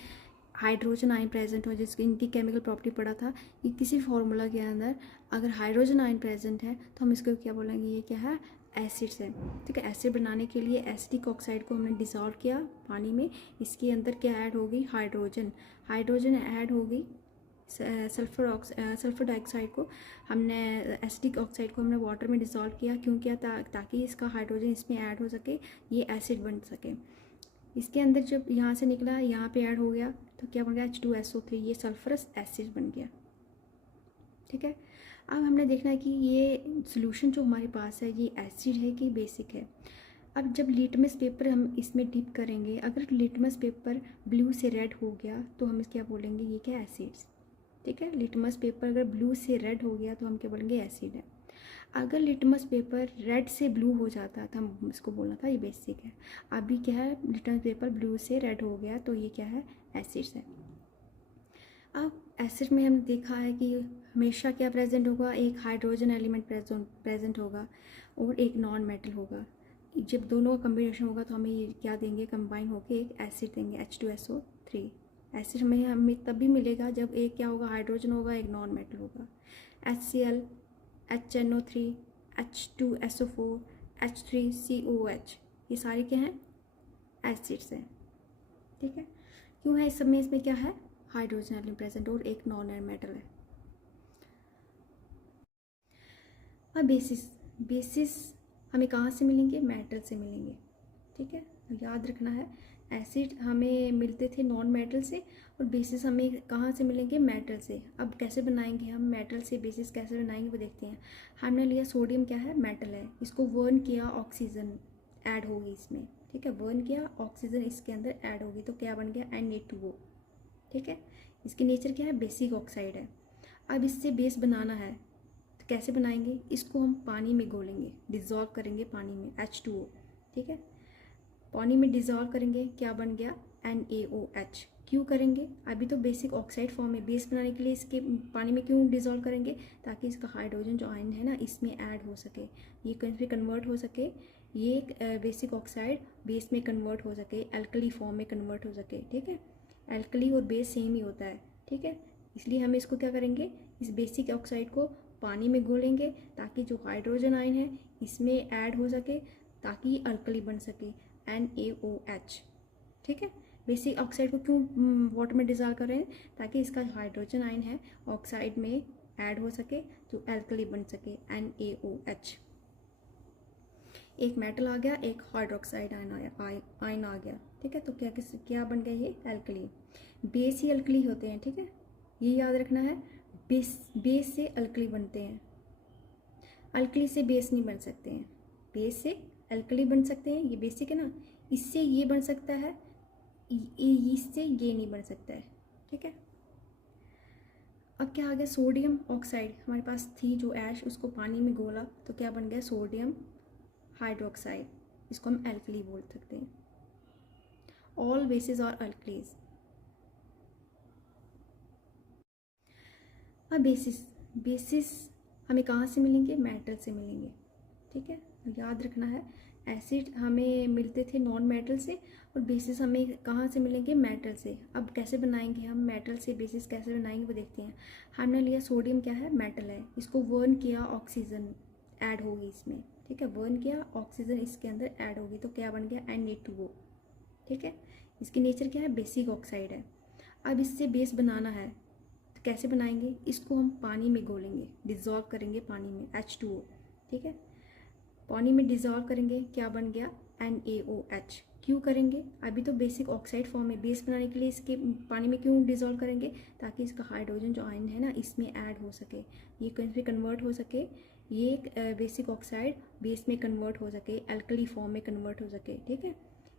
हाइड्रोजन आयन प्रेजेंट हो, जिसकी इनकी केमिकल प्रॉपर्टी पढ़ा था कि किसी फार्मूला के अंदर अगर हाइड्रोजन आयन प्रेजेंट है तो हम इसको क्या बोलेंगे, ये क्या है, एसिड्स है। ठीक है, एसिड बनाने के लिए एसिटिक ऑक्साइड को हमने डिसॉल्व किया पानी में, इसके अंदर क्या ऐड हो गई, हाइड्रोजन। हाइड्रोजन ऐड हो गई सल्फर डाइऑक्साइड को हमने, एसिटिक ऑक्साइड को हमने वाटर में डिसॉल्व किया। क्यों किया, ताकि इसका हाइड्रोजन इसमें ऐड हो सके, ये एसिड बन सके। इसके अंदर जब यहाँ से निकला, यहाँ पे ऐड हो गया, तो क्या बन गया, H2SO3, ये सल्फरस एसिड बन गया। ठीक है, अब हमने देखना है कि ये सोल्यूशन जो हमारे पास है, ये एसिड है कि बेसिक है। अब जब लिटमस पेपर हम इसमें डिप करेंगे, अगर लिटमस पेपर ब्लू से रेड हो गया तो हम क्या बोलेंगे, ये क्या, एसिड्स। ठीक है, लिटमस पेपर अगर ब्लू से रेड हो गया तो हम क्या बोलेंगे, एसिड है। अगर लिटमस पेपर रेड से ब्लू हो जाता तो हम इसको बोलना था ये बेसिक है। अभी क्या है, लिटमस पेपर ब्लू से रेड हो गया तो ये क्या है, एसिड्स है। अब एसिड में हमने देखा है कि हमेशा क्या प्रेजेंट होगा, एक हाइड्रोजन एलिमेंट प्रेजेंट होगा और एक नॉन मेटल होगा। जब दोनों का कम्बिनेशन होगा तो हमें ये क्या देंगे, कंबाइन होकर एक एसिड देंगे, H2SO3। एसिड में हमें तभी मिलेगा जब एक क्या होगा, हाइड्रोजन होगा, एक नॉन मेटल होगा। HCl, HNO3, H2SO4, H3COH, ये सारे क्या हैं, एसिड्स हैं। ठीक है, क्यों है, इस सब में इसमें क्या है, हाइड्रोजन एटम प्रेजेंट और एक नॉन मेटल है। अब बेसिस हमें कहाँ से मिलेंगे, मेटल से मिलेंगे। ठीक है, याद रखना है, एसिड हमें मिलते थे नॉन मेटल से और बेसिस हमें कहाँ से मिलेंगे, मेटल से। अब कैसे बनाएंगे हम, मेटल से बेसिस कैसे बनाएंगे वो देखते हैं। हमने लिया सोडियम, क्या है, मेटल है, इसको बर्न किया, ऑक्सीजन ऐड होगी इसमें। ठीक है, बर्न किया, ऑक्सीजन इसके अंदर ऐड होगी तो क्या बन गया Na2O। ठीक है, इसकी नेचर क्या है, बेसिक ऑक्साइड है। अब इससे बेस बनाना है तो कैसे बनाएंगे, इसको हम पानी में घोलेंगे, डिज़ोल्व करेंगे पानी में, H2O। ठीक है, पानी में डिज़ोल्व करेंगे, क्या बन गया NaOH। क्यों करेंगे, अभी तो बेसिक ऑक्साइड फॉर्म में, बेस बनाने के लिए इसके पानी में क्यों डिज़ोल्व करेंगे, ताकि इसका हाइड्रोजन जो आयन है ना इसमें ऐड हो सके, ये कहीं पे कन्वर्ट हो सके, ये बेसिक ऑक्साइड बेस में कन्वर्ट हो सके, एल्कली फॉर्म में कन्वर्ट हो सके। ठीक है, एल्कली और बेस सेम ही होता है। ठीक है, इसलिए हम इसको क्या करेंगे, इस बेसिक ऑक्साइड को पानी में घोलेंगे ताकि जो हाइड्रोजन आयन है इसमें ऐड हो सके, ताकि अल्कली बन सके NaOH। ठीक है, बेसिक ऑक्साइड को क्यों वाटर में डिज़ोल्व कर रहे हैं, ताकि इसका हाइड्रोजन आयन है ऑक्साइड में ऐड हो सके तो एल्कली बन सके NaOH। एक मेटल आ गया, एक हाइड्रोक्साइड आयन आ गया। ठीक है, तो क्या बन गया, ये एल्कली। बेस ही अल्कली होते हैं। ठीक है, ये याद रखना है, बेस से अल्कली बनते हैं, अल्कली से बेस नहीं बन सकते हैं, बेस से अल्कली बन सकते हैं, ये बेसिक है ना, इससे ये बन सकता है, इससे ये नहीं बन सकता है। ठीक है, अब क्या आ गया, सोडियम ऑक्साइड हमारे पास थी जो ऐश, उसको पानी में घोला तो क्या बन गया, सोडियम हाइड्रोक्साइड, इसको हम एल्कली बोल सकते हैं। ऑल बेसिस और अल्कलीज। अब बेसिस हमें कहाँ से मिलेंगे, मेटल से मिलेंगे। ठीक है, याद रखना है, एसिड हमें मिलते थे नॉन मेटल से, और बेसिस हमें कहाँ से मिलेंगे, मेटल से। अब कैसे बनाएंगे हम, मेटल से बेसिस कैसे बनाएंगे वो देखते हैं। हमने लिया सोडियम, क्या है, मेटल है, इसको बर्न किया, ऑक्सीजन ऐड होगी इसमें। ठीक है, बर्न किया, ऑक्सीजन इसके अंदर ऐड होगी तो क्या बन गया Na2O। ठीक है, इसकी नेचर क्या है, बेसिक ऑक्साइड है। अब इससे बेस बनाना है तो कैसे बनाएंगे, इसको हम पानी में घोलेंगे, डिज़ोल्व करेंगे पानी में, H2O। ठीक है, पानी में डिज़ोल्व करेंगे, क्या बन गया NaOH। क्यों करेंगे, अभी तो बेसिक ऑक्साइड फॉर्म में, बेस बनाने के लिए इसके पानी में क्यों डिज़ोल्व करेंगे, ताकि इसका हाइड्रोजन जो आयन है ना इसमें ऐड हो सके, ये कहीं पे कन्वर्ट हो सके, ये बेसिक ऑक्साइड बेस में कन्वर्ट हो सके, एल्कली फॉर्म में कन्वर्ट हो सके। ठीक है,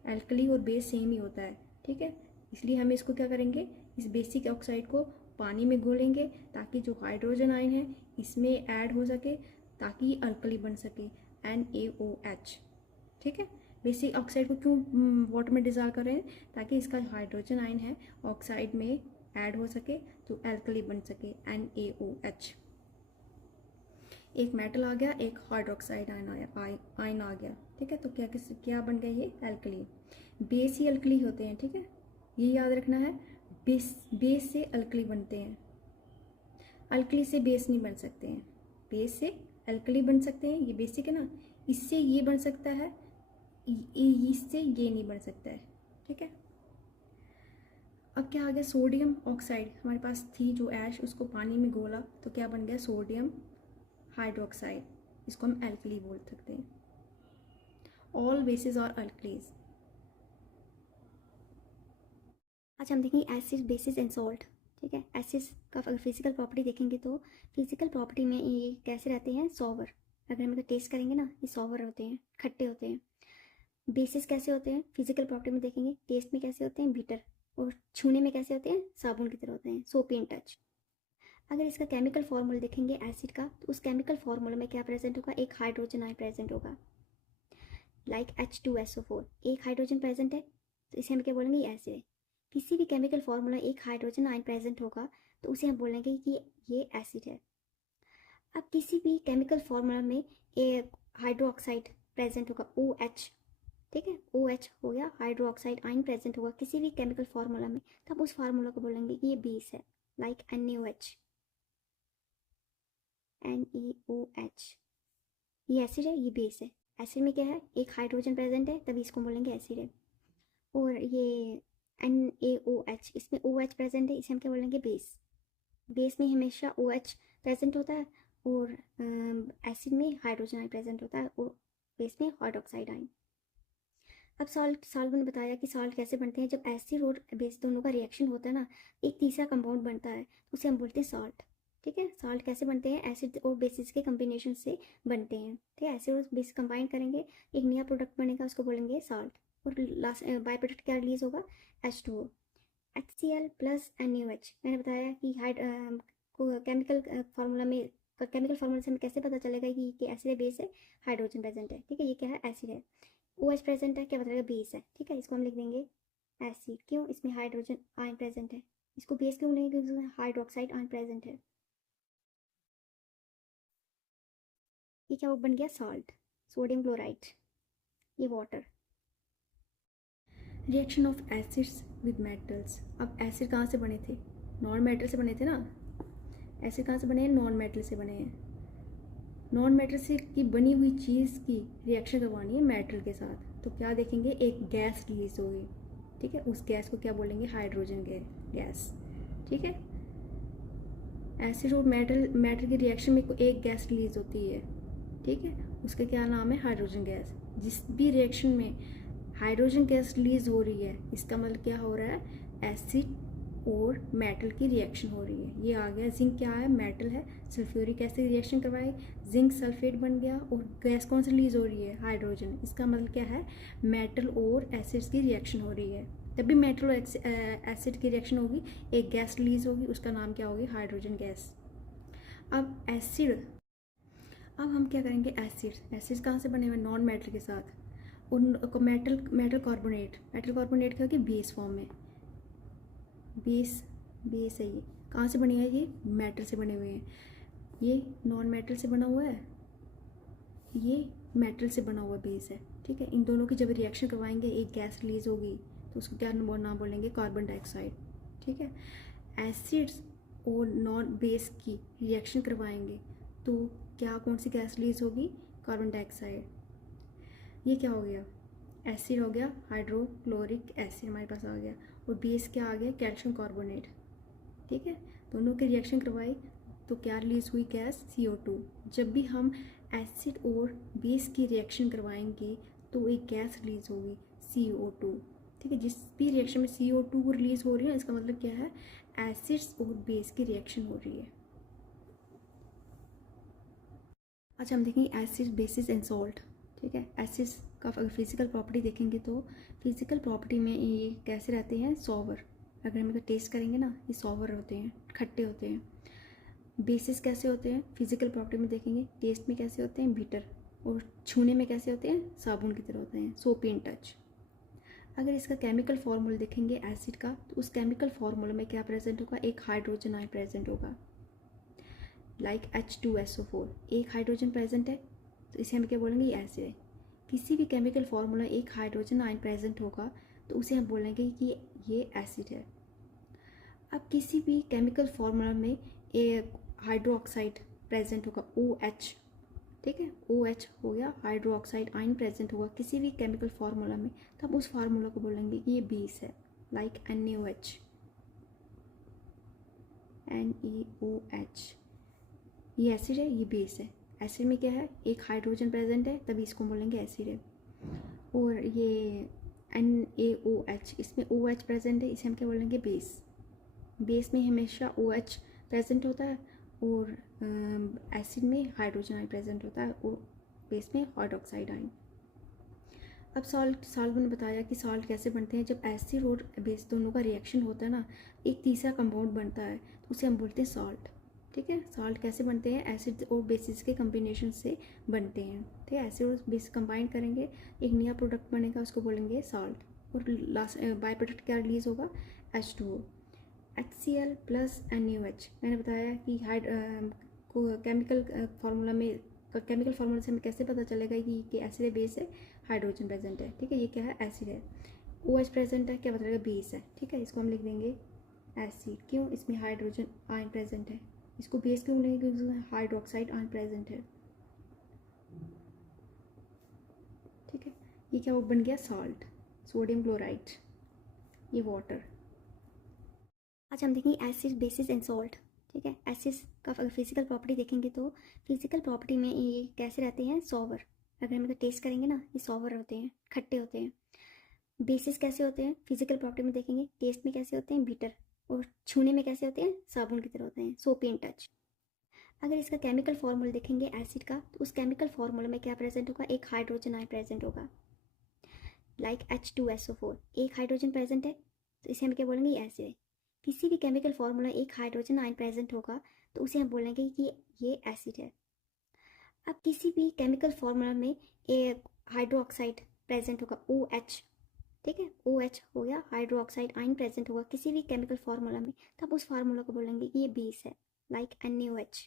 एल्कली और बेस सेम ही होता है। ठीक है, इसलिए हम इसको क्या करेंगे, इस बेसिक ऑक्साइड को पानी में घोलेंगे ताकि जो हाइड्रोजन आयन है इसमें ऐड हो सके, ताकि अल्कली बन सके NaOH। ठीक है, बेसिक ऑक्साइड को क्यों वाटर में डिज़ोल्व कर रहे हैं, ताकि इसका हाइड्रोजन आयन है ऑक्साइड में ऐड हो सके तो एल्कली बन सके NaOH। एक मेटल आ गया, एक हाइड्रोक्साइड आयन आ गया। ठीक है, तो क्या बन गया, ये एल्कली। बेस ही अल्कली होते हैं। ठीक है, ये याद रखना है, बेस से अल्कली बनते हैं, अल्कली से बेस नहीं बन सकते हैं, बेस से अल्कली बन सकते हैं, ये बेसिक है ना, इससे ये बन सकता है, इससे ये नहीं बन सकता है। ठीक है, अब क्या आ गया, सोडियम ऑक्साइड हमारे पास थी जो ऐश, उसको पानी में घोला तो क्या बन गया, सोडियम हाइड्रोक्साइड, इसको हम एल्कली बोल सकते हैं। ऑल बेसिस और अल्कलीज। आज हम देखेंगे एसिड, बेसिस एंड सॉल्ट। ठीक है, एसिड्स का अगर फिजिकल प्रॉपर्टी देखेंगे तो फिजिकल प्रॉपर्टी में ये कैसे रहते हैं, सॉवर। अगर हम इनको टेस्ट करेंगे ना, ये सॉवर होते हैं, खट्टे होते हैं। बेसिस कैसे होते हैं, फिजिकल प्रॉपर्टी में देखेंगे, टेस्ट में कैसे होते हैं, बिटर, और छूने में कैसे होते हैं, साबुन की तरह होते हैं, सोपी इन टच। अगर इसका केमिकल फार्मूला देखेंगे एसिड का, तो उस केमिकल फार्मूला में क्या प्रेजेंट होगा, एक हाइड्रोजन आयन प्रेजेंट होगा, लाइक H2SO4, एक हाइड्रोजन प्रेजेंट है तो इसे हम क्या बोलेंगे, ये एसिड है। किसी भी केमिकल फार्मूला एक हाइड्रोजन आयन प्रेजेंट होगा तो उसे हम बोलेंगे कि ये एसिड है। अब किसी भी केमिकल फार्मूला में एक हाइड्रो ऑक्साइड प्रेजेंट होगा, OH। ठीक है, OH हो गया, हाइड्रो ऑक्साइड आयन प्रेजेंट होगा किसी भी केमिकल फार्मूला में, तब उस फार्मूला को बोलेंगे कि ये बेस है, लाइक NaOH। ये एसिड है, ये बेस है। एसिड में क्या है, एक हाइड्रोजन प्रेजेंट है, तभी इसको बोलेंगे एसिड है। और ये NaOH, इसमें OH प्रेजेंट है, इसे हम क्या बोलेंगे, बेस। बेस में हमेशा OH प्रेजेंट होता है, और एसिड में हाइड्रोजन आयन प्रेजेंट होता है, और बेस में हाइड्रोक्साइड आयन। अब सॉल्ट मैंने बताया कि सॉल्ट कैसे बनते हैं, जब एसिड और बेस दोनों का रिएक्शन होता है ना, एक तीसरा कंपाउंड बनता है, उसे हम बोलते हैं सॉल्ट। ठीक है, सॉल्ट कैसे बनते हैं, एसिड और बेसिस के कम्बिनेशन से बनते हैं। ठीक है, एसिड और बेस कंबाइन करेंगे, एक नया प्रोडक्ट बनेगा, उसको बोलेंगे सॉल्ट। और लास्ट बाई प्रोडक्ट क्या रिलीज होगा, H2O। HCl प्लस NaOH, मैंने बताया कि केमिकल फार्मूला में, केमिकल फार्मूला से हमें कैसे पता चलेगा कि एसिड है, बेस है, हाइड्रोजन प्रेजेंट है। ठीक है, ये क्या है, एसिड है। OH प्रेजेंट है, क्या बताएगा, बेस है। ठीक है, इसको हम लिख देंगे एसिड। क्यों, इसमें हाइड्रोजन आयन प्रेजेंट है। इसको बेस क्यों नहीं, क्योंकि इसमें हाइड्रोक्साइड आयन प्रेजेंट है। ये क्या वो बन गया, सॉल्ट, सोडियम क्लोराइड, ये water. Reaction of acids with metals. अब एसिड कहाँ से बने थे, नॉन मेटल से बने थे ना। एसिड कहाँ से बने हैं, नॉन मेटल से बने हैं। नॉन मेटल से की बनी हुई चीज़ की रिएक्शन करवानी है मेटल के साथ, तो क्या देखेंगे, एक गैस रिलीज होगी। ठीक है, उस गैस को क्या बोलेंगे, हाइड्रोजन गैस। ठीक है, एसिड और मेटल की रिएक्शन में एक गैस रिलीज होती है। ठीक है, उसका क्या नाम है, हाइड्रोजन गैस। जिस भी रिएक्शन में हाइड्रोजन गैस रिलीज हो रही है, इसका मतलब क्या हो रहा है, एसिड और मेटल की रिएक्शन हो रही है। ये आ गया, जिंक क्या है, मेटल है, सल्फ्यूरिक एसिड रिएक्शन करवाई, जिंक सल्फेट बन गया, और गैस कौन सी रिलीज हो रही है, हाइड्रोजन। इसका मतलब क्या है, मेटल और एसिड्स की रिएक्शन हो रही है। जब भी मेटल और एसिड की रिएक्शन होगी, एक गैस रिलीज होगी, उसका नाम क्या होगी, हाइड्रोजन गैस। अब एसिड, अब हम क्या करेंगे, एसिड कहाँ से बने हुए, नॉन मेटल के साथ। उनको मेटल कार्बोनेट क्या होगी, बेस फॉर्म में। बेस है, ये कहाँ से बनी है, ये मेटल से बने हुए हैं। ये नॉन मेटल से बना हुआ है, ये मेटल से बना हुआ बेस है। ठीक है, इन दोनों की जब रिएक्शन करवाएंगे, एक गैस रिलीज होगी, तो उसको क्या नाम बोलेंगे, कार्बन डाइऑक्साइड। ठीक है, एसिड्स और नॉन बेस की रिएक्शन करवाएंगे, तो क्या कौन सी गैस रिलीज होगी, कार्बन डाइऑक्साइड। ये क्या हो गया, एसिड हो गया, हाइड्रोक्लोरिक एसिड हमारे पास आ गया, और बेस क्या आ गया, कैल्शियम कार्बोनेट। ठीक है, दोनों की रिएक्शन करवाई, तो क्या रिलीज हुई, गैस CO2। जब भी हम एसिड और बेस की रिएक्शन करवाएंगे, तो एक गैस रिलीज होगी, CO2। ठीक है, जिस भी रिएक्शन में CO2 रिलीज हो रही है, इसका मतलब क्या है, एसिड्स और बेस की रिएक्शन हो रही है। अच्छा, हम देखेंगे एसिड, बेसिस एंड सॉल्ट। ठीक है, एसिड्स का अगर फिजिकल प्रॉपर्टी देखेंगे, तो फिजिकल प्रॉपर्टी में ये कैसे रहते हैं, सॉवर। अगर हम इनको टेस्ट करेंगे ना, ये सॉवर होते हैं, खट्टे होते हैं। बेसिस कैसे होते हैं, फिजिकल प्रॉपर्टी में देखेंगे, टेस्ट में कैसे होते हैं, बिटर, और छूने में कैसे होते हैं, साबुन की तरह होते हैं, सोपी इन टच। अगर इसका केमिकल फार्मूला देखेंगे एसिड का, तो उस केमिकल फार्मूला में क्या प्रेजेंट होगा, एक हाइड्रोजन आयन प्रेजेंट होगा, लाइक H2SO4, एक हाइड्रोजन प्रेजेंट है, तो इसे हम क्या बोलेंगे, ये एसिड है। किसी भी केमिकल फार्मूला एक हाइड्रोजन आयन प्रेजेंट होगा, तो उसे हम बोलेंगे कि ये एसिड है। अब किसी भी केमिकल फार्मूला में एक हाइड्रोक्साइड प्रेजेंट होगा, OH। ठीक है, OH हो गया, हाइड्रोक्साइड आयन प्रेजेंट होगा किसी भी केमिकल फार्मूला में, तब उस फार्मूला को बोलेंगे कि ये बेस है, लाइक NaOH। ये एसिड है, ये बेस है। एसिड में क्या है, एक हाइड्रोजन प्रेजेंट है, तभी इसको बोलेंगे एसिड है। और ये NaOH, इसमें OH प्रेजेंट है, इसे हम क्या बोलेंगे, बेस। बेस में हमेशा OH प्रेजेंट होता है, और एसिड में हाइड्रोजन आयन प्रेजेंट होता है, और बेस में हाइड्रोक्साइड आयन। अब सॉल्ट मैंने बताया कि सॉल्ट कैसे बनते हैं, जब एसिड और बेस दोनों का रिएक्शन होता है ना, एक तीसरा कंपाउंड बनता है, तो उसे हम बोलते हैं सॉल्ट। ठीक है, सॉल्ट कैसे बनते हैं, एसिड और बेसिस के कम्बिनेशन से बनते हैं। ठीक है, एसिड और बेस कंबाइन करेंगे, एक नया प्रोडक्ट बनेगा, उसको बोलेंगे सॉल्ट। और लास्ट बाई प्रोडक्ट क्या रिलीज होगा, H2O। HCl प्लस NaOH, मैंने बताया कि केमिकल फार्मूला से हमें कैसे पता चलेगा कि एसिड है, बेस है, हाइड्रोजन प्रेजेंट है। ठीक है, ये क्या है, एसिड है। OH प्रेजेंट है, क्या बताएगा, बेस है। ठीक है, इसको हम लिख देंगे एसिड। क्यों, इसमें हाइड्रोजन आयन प्रेजेंट है। इसको बेस क्यों लेंगे, क्योंकि इसमें हाइड्रोक्साइड आयन प्रेजेंट है। ठीक है, ये क्या वो बन गया, सॉल्ट, सोडियम क्लोराइड, ये वाटर। आज हम देखेंगे एसिड, बेसिस एंड सॉल्ट। ठीक है, एसिड्स का अगर फिजिकल प्रॉपर्टी देखेंगे, तो फिजिकल प्रॉपर्टी में ये कैसे रहते हैं, सॉवर। अगर हम इनको टेस्ट करेंगे ना, ये सॉवर होते हैं, खट्टे होते हैं। बेसिस कैसे होते हैं, फिजिकल प्रॉपर्टी में देखेंगे, टेस्ट में कैसे होते हैं, बिटर, और छूने में कैसे होते हैं, साबुन की तरह होते हैं, सोपी इन टच। अगर इसका केमिकल फार्मूला देखेंगे एसिड का, तो उस केमिकल फार्मूला में क्या प्रेजेंट होगा, एक हाइड्रोजन आयन प्रेजेंट होगा, लाइक H2SO4, एक हाइड्रोजन प्रेजेंट है तो इसे हम क्या बोलेंगे, ये एसिड है। किसी भी केमिकल फार्मूला एक हाइड्रोजन आयन प्रेजेंट होगा तो उसे हम बोलेंगे कि ये एसिड है। अब किसी भी केमिकल फार्मूला में एक हाइड्रो ऑक्साइड प्रेजेंट होगा, OH, ठीक है, OH हो गया, हाइड्रो ऑक्साइड आयन प्रेजेंट होगा किसी भी केमिकल फार्मूला में, तब उस फार्मूला को बोलेंगे कि ये बेस है, लाइक NaOH,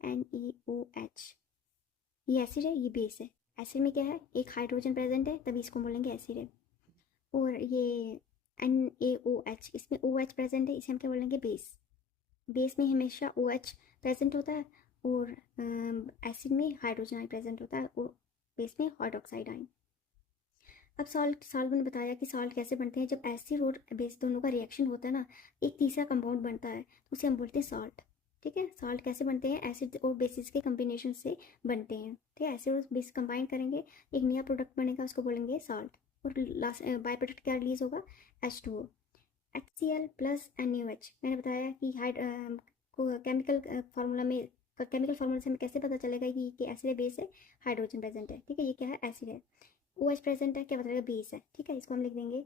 NeOH, ये एसिड है, ये बेस है। एसिड में क्या है, एक हाइड्रोजन प्रेजेंट है तभी इसको बोलेंगे एसिड है। और ये NaOH, इसमें OH प्रेजेंट है, इसे हम क्या बोलेंगे, बेस। बेस में हमेशा OH प्रेजेंट होता है और एसिड में हाइड्रोजन आयन प्रेजेंट होता है और बेस में हाइड्रोक्साइड आयन। अब सॉल्ट मैंने बताया कि सॉल्ट कैसे बनते हैं। जब एसिड और बेस दोनों का रिएक्शन होता है ना, एक तीसरा कंपाउंड बनता है तो उसे हम बोलते हैं सॉल्ट। ठीक है, सॉल्ट कैसे बनते हैं, एसिड और बेसिस के कम्बिनेशन से बनते हैं। ठीक है, एसिड और बेस कंबाइन करेंगे, एक नया प्रोडक्ट बनेगा, उसको बोलेंगे सॉल्ट। और लास्ट बाय प्रोडक्ट क्या रिलीज होगा, H2O, HCl प्लस NaOH। मैंने बताया कि केमिकल फार्मूला में, केमिकल फार्मूला से हमें कैसे पता चलेगा कि एसिड है, बेस है, हाइड्रोजन प्रेजेंट है। ठीक है, ये क्या है, एसिड है। OH प्रेजेंट है, क्या बताएगा, बेस है। ठीक है, इसको हम लिख देंगे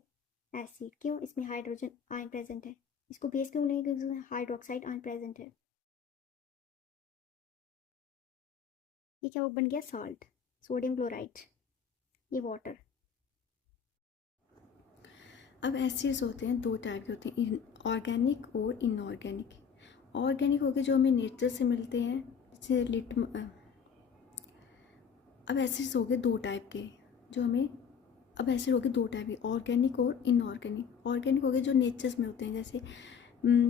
एसिड। क्यों, इसमें हाइड्रोजन आयन प्रेजेंट है। इसको बेस क्यों लेंगे, क्योंकि इसमें हाइड्रोक्साइड आयन प्रेजेंट है। ये क्या वो बन गया, सॉल्ट, सोडियम क्लोराइड, ये वाटर। अब एसिड्स होते हैं दो टाइप के होते हैं, ऑर्गेनिक और इनऑर्गेनिक। ऑर्गेनिक हो गए जो हमें नेचर से मिलते हैं, जैसे अब एसिड्स हो गए दो टाइप के जो हमें, अब एसिड हो गए दो टाइप के, ऑर्गेनिक और इनऑर्गेनिक। ऑर्गेनिक हो गए जो नेचर्स में होते हैं, जैसे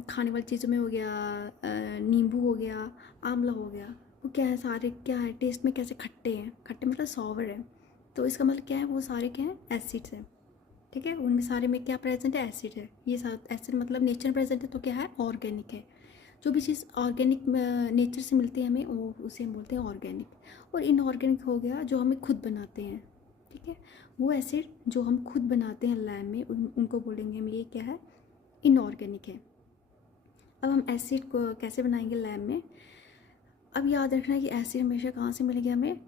खाने वाली चीज़ों में हो गया, नींबू हो गया, आंवला हो गया। वो क्या है, सारे क्या है, टेस्ट में कैसे खट्टे हैं, खट्टे मतलब सॉवर है, तो इसका मतलब क्या है, वो सारे क्या है, एसिड्स हैं। ठीक है, उनमें सारे में क्या प्रेजेंट है, एसिड है। ये साथ एसिड मतलब नेचर प्रेजेंट है तो क्या है, ऑर्गेनिक है। जो भी चीज़ ऑर्गेनिक नेचर से मिलती है हमें, वो उसे हम बोलते हैं ऑर्गेनिक। और इनऑर्गेनिक हो गया जो हमें खुद बनाते हैं। ठीक है, वो एसिड जो हम खुद बनाते हैं लैब में, उनको बोलेंगे हम, ये क्या है, इनऑर्गेनिक है। अब हम एसिड को कैसे बनाएंगे लैब में। अब याद रखना है कि एसिड हमेशा कहाँ से मिलेगा, हमें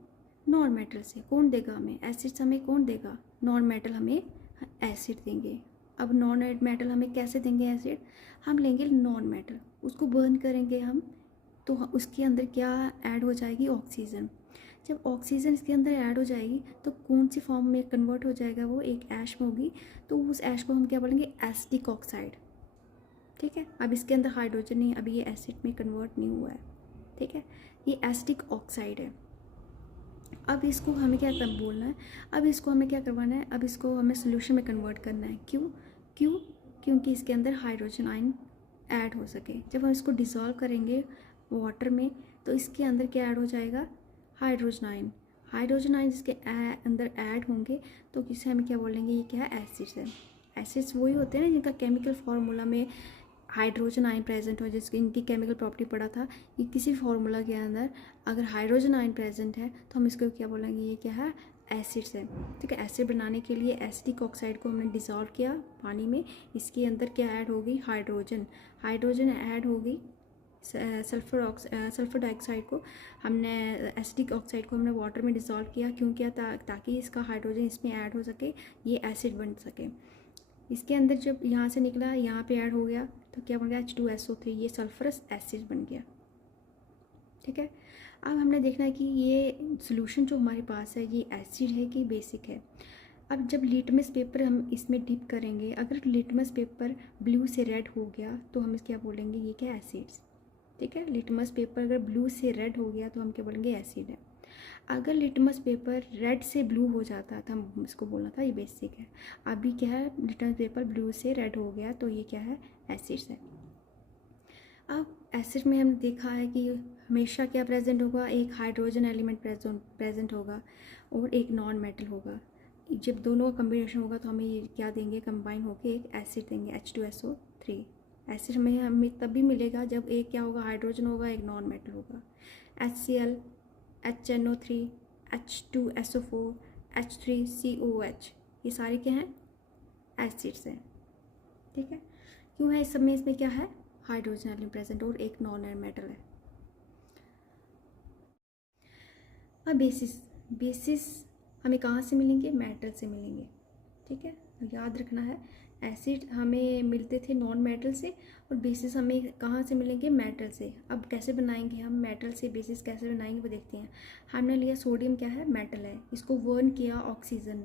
नॉन मेटल से। कौन देगा हमें एसिड, हमें कौन देगा, नॉन मेटल हमें एसिड देंगे। अब नॉन मेटल हमें कैसे देंगे एसिड, हम लेंगे नॉन मेटल, उसको बर्न करेंगे हम, तो उसके अंदर क्या ऐड हो जाएगी, ऑक्सीजन। जब ऑक्सीजन इसके अंदर ऐड हो जाएगी तो कौन सी फॉर्म में कन्वर्ट हो जाएगा, वो एक ऐश में होगी, तो उस ऐश को हम क्या बोलेंगे, एसिटिक ऑक्साइड। ठीक है, अब इसके अंदर हाइड्रोजन नहीं, अभी ये एसिड में कन्वर्ट नहीं हुआ है। ठीक है, ये एसिटिक ऑक्साइड है। अब इसको हमें क्या कर बोलना है, अब इसको हमें क्या करवाना है, अब इसको हमें सोल्यूशन में कन्वर्ट करना है। क्यों, क्योंकि इसके अंदर हाइड्रोजन आयन ऐड हो सके। जब हम इसको डिसॉल्व करेंगे वाटर में तो इसके अंदर क्या ऐड हो जाएगा, हाइड्रोजन आयन। हाइड्रोजन आयन जिसके अंदर ऐड होंगे तो किसे हम क्या बोलेंगे, ये क्या है, एसिड्स है। एसिड्स वही होते हैं ना जिनका केमिकल फार्मूला में हाइड्रोजन आयन प्रेजेंट हो, जिसकी इनकी केमिकल प्रॉपर्टी पढ़ा था कि किसी फार्मूला के अंदर अगर हाइड्रोजन आयन प्रेजेंट है तो हम इसको क्या बोलेंगे, ये क्या है, एसिड्स है। ठीक है, एसिड बनाने के लिए एसिटिक ऑक्साइड को हमने डिसॉल्व किया पानी में, इसके अंदर क्या ऐड हो गई, हाइड्रोजन। हाइड्रोजन ऐड हो गई सल्फर डाइऑक्साइड को हमने, एसिटिक ऑक्साइड को हमने वाटर में डिसॉल्व किया। क्यों किया, ताकि इसका हाइड्रोजन इसमें ऐड हो सके, ये एसिड बन सके। इसके अंदर जब यहाँ से निकला, यहाँ पे ऐड हो गया तो क्या बन गया, H2SO3, ये सल्फरस एसिड बन गया। ठीक है, अब हमने देखना है कि ये सोल्यूशन जो हमारे पास है ये एसिड है कि बेसिक है। अब जब लिटमस पेपर हम इसमें डिप करेंगे, अगर लिटमस पेपर ब्लू से रेड हो गया तो हम क्या बोलेंगे, ये क्या, एसिड्स। ठीक है, लिटमस पेपर अगर ब्लू से रेड हो गया तो हम क्या बोलेंगे, एसिड है। अगर लिटमस पेपर रेड से ब्लू हो जाता तो हम इसको बोलना था ये बेसिक है। अभी क्या है, लिटमस पेपर ब्लू से रेड हो गया तो ये क्या है, एसिड्स है। अब एसिड में हमने देखा है कि हमेशा क्या प्रेजेंट होगा, एक हाइड्रोजन एलिमेंट प्रेजेंट होगा और एक नॉन मेटल होगा। जब दोनों का कम्बिनेशन होगा तो हमें ये क्या देंगे, कंबाइन होकर एक एसिड देंगे, H2SO3। एसिड हमें तभी मिलेगा जब एक क्या होगा, हाइड्रोजन होगा, एक नॉन मेटल होगा। HCl, HNO3, H2SO4, H3COH, ये सारे क्या हैं, एसिड्स हैं। ठीक है, क्यों है, इस सब में इसमें क्या है, हाइड्रोजन एटम प्रेजेंट और एक नॉन मेटल है। अब बेसिस हमें कहाँ से मिलेंगे, मेटल से मिलेंगे, ठीक है। याद रखना है एसिड हमें मिलते थे नॉन मेटल से और बेसिस हमें कहाँ से मिलेंगे, मेटल से। अब कैसे बनाएंगे हम मेटल से बेसिस कैसे बनाएंगे वो देखते हैं। हमने लिया सोडियम क्या है, मेटल है, इसको बर्न किया, ऑक्सीजन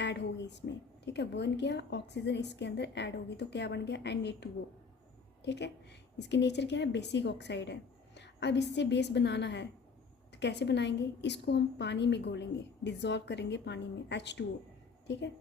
ऐड होगी इसमें, ठीक है। बर्न किया, ऑक्सीजन इसके अंदर ऐड होगी तो क्या बन गया, Na2O, ठीक है। इसकी नेचर क्या है, बेसिक ऑक्साइड है। अब इससे बेस बनाना है तो कैसे बनाएंगे, इसको हम पानी में घोलेंगे, डिज़ोल्व करेंगे पानी में, H2O, ठीक है।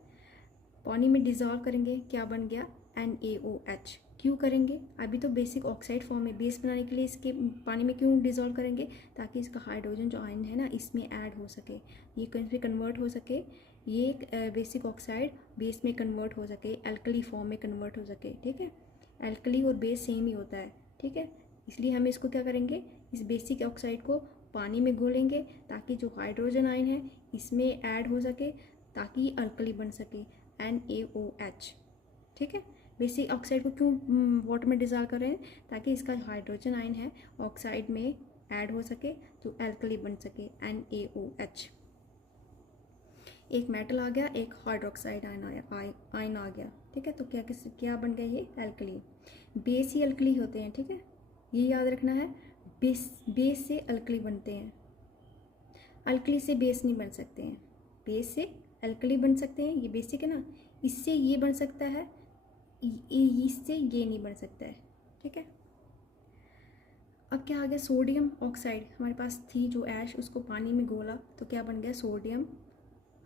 पानी में डिज़ोल्व करेंगे, क्या बन गया, NaOH। क्यों करेंगे, अभी तो बेसिक ऑक्साइड फॉर्म में, बेस बनाने के लिए इसके पानी में क्यों डिज़ोल्व करेंगे, ताकि इसका हाइड्रोजन जो आयन है ना इसमें ऐड हो सके, ये कहीं कन्वर्ट हो सके, ये बेसिक ऑक्साइड बेस में कन्वर्ट हो सके, एल्कली फॉर्म में कन्वर्ट हो सके, ठीक है। एल्कली और बेस सेम ही होता है, ठीक है। इसलिए हम इसको क्या करेंगे, इस बेसिक ऑक्साइड को पानी में घोलेंगे ताकि जो हाइड्रोजन आयन है इसमें ऐड हो सके, ताकि ये अल्कली बन सके, NaOH, ठीक है। बेसिक ऑक्साइड को क्यों वाटर में डिज़ोल्व कर रहे हैं, ताकि इसका हाइड्रोजन आयन है ऑक्साइड में ऐड हो सके तो एल्कली बन सके, NaOH। एक मेटल आ गया, एक हाइड्रोक्साइड आयन आ गया, ठीक है। तो क्या बन गया, ये एल्कली। बेस ही अल्कली होते हैं, ठीक है, ये याद रखना है। बेस से अल्कली बनते हैं, अल्कली से बेस नहीं बन सकते हैं, बेस से अल्कली बन सकते हैं, ये बेसिक है ना, इससे ये बन सकता है, इससे ये नहीं बन सकता है, ठीक है। अब क्या आ गया, सोडियम ऑक्साइड हमारे पास थी जो ऐश, उसको पानी में घोला तो क्या बन गया, सोडियम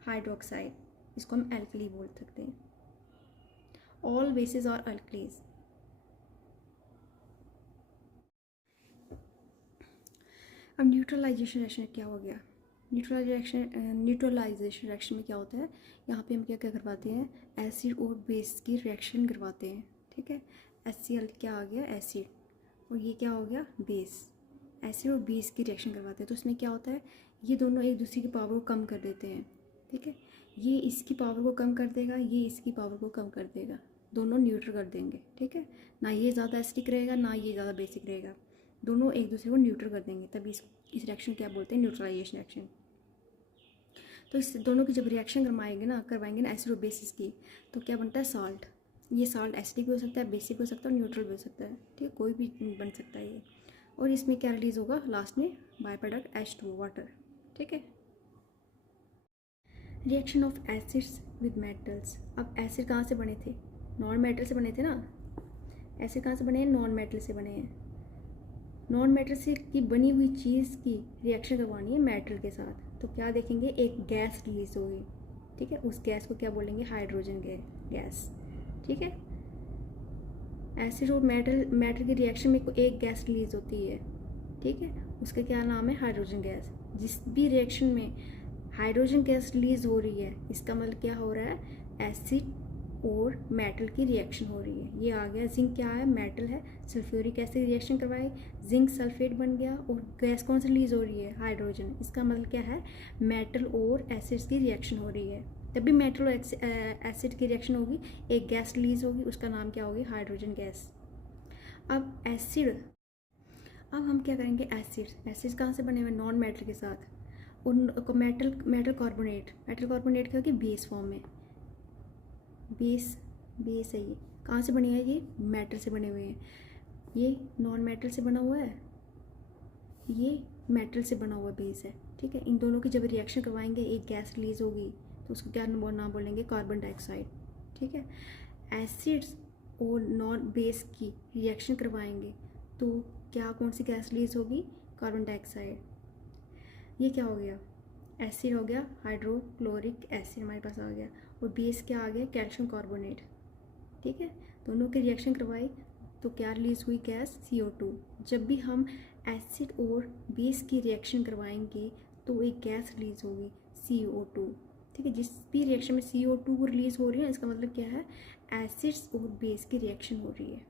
हाइड्रोक्साइड, इसको हम एल्कली बोल सकते हैं। All bases are alkalis. अब न्यूट्रलाइजेशन रिएक्शन क्या हो गया, न्यूट्रलाइजेशन रिएक्शन में क्या होता है, यहाँ पे हम क्या क्या करवाते हैं, एसिड और बेस की रिएक्शन करवाते हैं, ठीक है। HCl क्या आ गया, एसिड, और ये क्या हो गया, बेस। एसिड और बेस की रिएक्शन करवाते हैं तो उसमें क्या होता है, ये दोनों एक दूसरे की पावर को कम कर देते हैं, ठीक है। ये इसकी पावर को कम कर देगा, ये इसकी पावर को कम कर देगा, दोनों न्यूट्रल कर देंगे, ठीक है। ना ये ज़्यादा एसिडिक रहेगा, ना ये ज़्यादा बेसिक रहेगा, दोनों एक दूसरे को न्यूट्रल कर देंगे, तभी इस रिएक्शन क्या बोलते हैं, न्यूट्रलाइजेशन रिएक्शन। तो इस दोनों की जब रिएक्शन करवाएंगे ना एसिड और बेसिस की, तो क्या बनता है, साल्ट। ये साल्ट एसिडिक भी हो सकता है, बेसिक हो सकता है और न्यूट्रल भी हो सकता है, ठीक है, कोई भी बन सकता है ये। और इसमें क्या रिलीज होगा लास्ट में, बाय प्रोडक्ट H2O, वाटर, ठीक है। Reaction of acids with metals. अब एसिड कहाँ से बने थे, नॉन मेटल से बने थे ना, एसिड कहाँ से बने हैं, नॉन मेटल से बने हैं। नॉन मेटल से की बनी हुई चीज़ की रिएक्शन करवानी है मेटल के साथ, तो क्या देखेंगे, एक गैस रिलीज होगी, ठीक है, उस गैस को क्या बोलेंगे, हाइड्रोजन गैस, ठीक है। एसिड और मेटल की रिएक्शन में एक गैस रिलीज होती है, ठीक है, उसका क्या नाम है, हाइड्रोजन गैस। जिस भी रिएक्शन में हाइड्रोजन गैस रिलीज हो रही है, इसका मतलब क्या हो रहा है, एसिड और मेटल की रिएक्शन हो रही है। ये आ गया, जिंक क्या है, मेटल है, सल्फ्यूरिक एसिड रिएक्शन करवाए, जिंक सल्फेट बन गया, और गैस कौन सी रिलीज हो रही है, हाइड्रोजन। इसका मतलब क्या है, मेटल और एसिड्स की रिएक्शन हो रही है, तभी मेटल और एसिड की रिएक्शन होगी, एक गैस रिलीज होगी, उसका नाम क्या होगी, हाइड्रोजन गैस। अब एसिड, अब हम क्या करेंगे, एसिड कहाँ से बने हुए, नॉन मेटल के साथ, और मेटल कार्बोनेट क्या होगी, बेस फॉर्म में, बेस है, ये कहाँ से बने हैं, ये मेटल से बने हुए हैं, ये नॉन मेटल से बना हुआ है, ये मेटल से बना हुआ बेस है, ठीक है। इन दोनों की जब रिएक्शन करवाएंगे एक गैस रिलीज होगी, तो उसको क्या नाम बोलेंगे, कार्बन डाइऑक्साइड, ठीक है। एसिड्स और नॉन बेस की रिएक्शन करवाएंगे तो क्या कौन सी गैस रिलीज होगी, कार्बन डाइऑक्साइड। ये क्या हो गया, एसिड हो गया, हाइड्रोक्लोरिक एसिड हमारे पास आ गया, और बेस क्या आ गया, कैल्शियम कार्बोनेट, ठीक है। दोनों की रिएक्शन करवाई तो क्या रिलीज हुई, गैस CO2। जब भी हम एसिड और बेस की रिएक्शन करवाएंगे तो एक गैस रिलीज होगी, CO2, ठीक है। जिस भी रिएक्शन में CO2 रिलीज हो रही है, इसका मतलब क्या है, एसिड्स और बेस की रिएक्शन हो रही है।